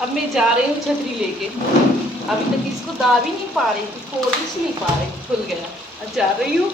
अब मैं जा रही हूँ छतरी लेके। अभी तक इसको दा भी नहीं पा रही थी, खोल भी नहीं पा रही, खुल गया। अब जा रही हूँ